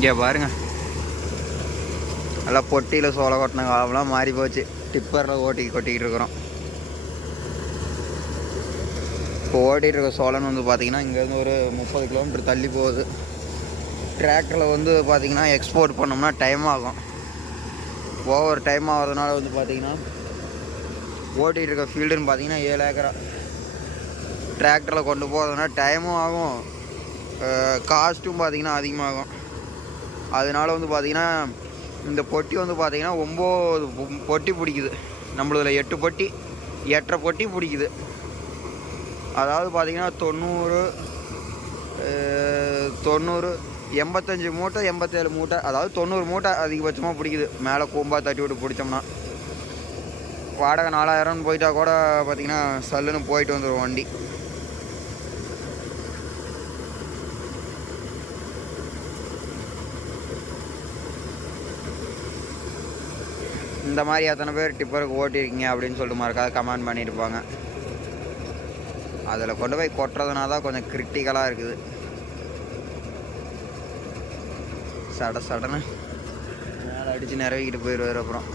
இங்கே பாருங்க. நல்லா பொட்டியில் சோளை கொட்டின காலம்லாம் மாறி போச்சு. டிப்பரில் ஓட்டி கொட்டிக்கிட்டு இருக்கிறோம். இப்போ ஓட்டிகிட்டு இருக்க சோளன்னு வந்து பார்த்தீங்கன்னா இங்கேருந்து ஒரு முப்பது கிலோமீட்டர் தள்ளி போகுது. டிராக்டரில் வந்து பார்த்தீங்கன்னா எக்ஸ்போர்ட் பண்ணோம்னா டைம் ஆகும். ஓவர் டைம் ஆகிறதுனால வந்து பார்த்தீங்கன்னா ஓட்டிகிட்டு இருக்க ஃபீல்டுன்னு பார்த்தீங்கன்னா ஏழு ஏக்கரா டிராக்டரில் கொண்டு போகிறதுனா டைமும் ஆகும். காஸ்ட்டும் பார்த்தீங்கன்னா அதிகமாகும். அதனால வந்து பார்த்திங்கன்னா இந்த பொட்டி வந்து பார்த்திங்கன்னா ஒம்பது பொட்டி பிடிக்குது. நம்மளதில் எட்டு பொட்டி எட்டரை பொட்டி பிடிக்குது. அதாவது பார்த்திங்கன்னா தொண்ணூறு தொண்ணூறு எண்பத்தஞ்சு மூட்டை எண்பத்தேழு மூட்டை அதாவது தொண்ணூறு மூட்டை அதிகபட்சமாக பிடிக்குது. மேலே கூம்பா தட்டி விட்டு பிடிச்சோம்னா. வாடகை நாலாயிரம்னு போயிட்டா கூட பார்த்திங்கன்னா சல்லுன்னு போயிட்டு வந்துடும் வண்டி. இந்த மாதிரி எத்தனை பேர் டிப்பருக்கு ஓட்டியிருக்கீங்க அப்படின்னு சொல்லிட்டு மறக்காத கமெண்ட் பண்ணியிருப்பாங்க அதில் கொண்டு போய் கொட்டுறதுனா தான் கொஞ்சம் கிரிட்டிக்கலாக இருக்குது. சட சடனை மேலே அடித்து நிறவிக்கிட்டு போயிடுவார் அப்புறம்.